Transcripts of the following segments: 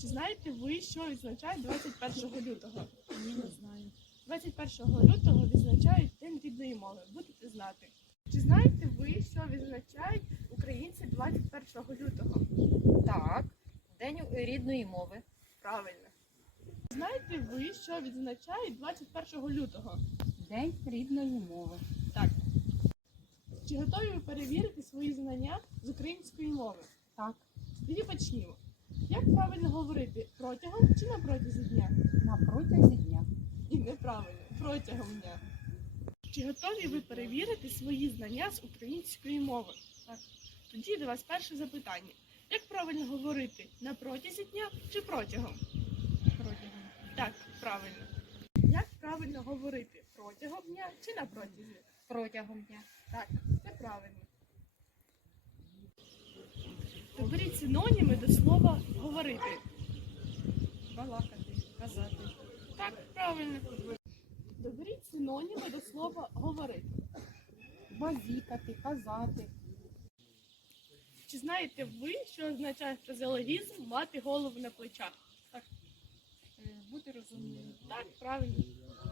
Чи знаєте ви, що відзначають 21 лютого? Ні, не знаю. 21 лютого відзначають День рідної мови. Будете знати. Чи знаєте ви, що відзначають українці 21 лютого? Так, День рідної мови. Правильно. Чи Знаєте ви, що відзначають 21 лютого? День рідної мови. Так. Чи готові ви перевірити свої знання з української мови? Так, Тоді почнімо. Як правильно говорити протягом чи на протязі дня? на протязі дня. І неправильно, протягом дня. Чи готові ви перевірити свої знання з української мови? Так. Тоді до вас перше запитання. Як правильно говорити на протязі дня чи протягом? Протягом. Так, правильно. Як правильно говорити протягом дня чи на протязі? Протягом дня. Так, це правильно. Доберіть синоніми до слова говорити. Балакати, казати. Так, правильно. Доберіть синоніми до слова говорити. Базікати, казати. Чи знаєте ви, що означає фразеологізм мати голову на плечах? Так, Е, Бути розумним. так, правильно.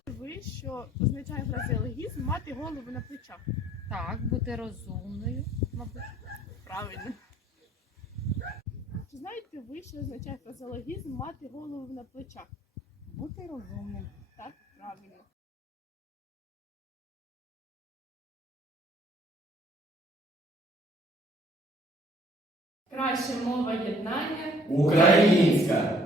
Ви, що означає фразеологізм мати голову на плечах? Так, бути розумною. Мабуть, правильно. Чи вище означає фразеологізм мати голову на плечах? Бути розумним. Так, правильно. Краще мова єднання Українська.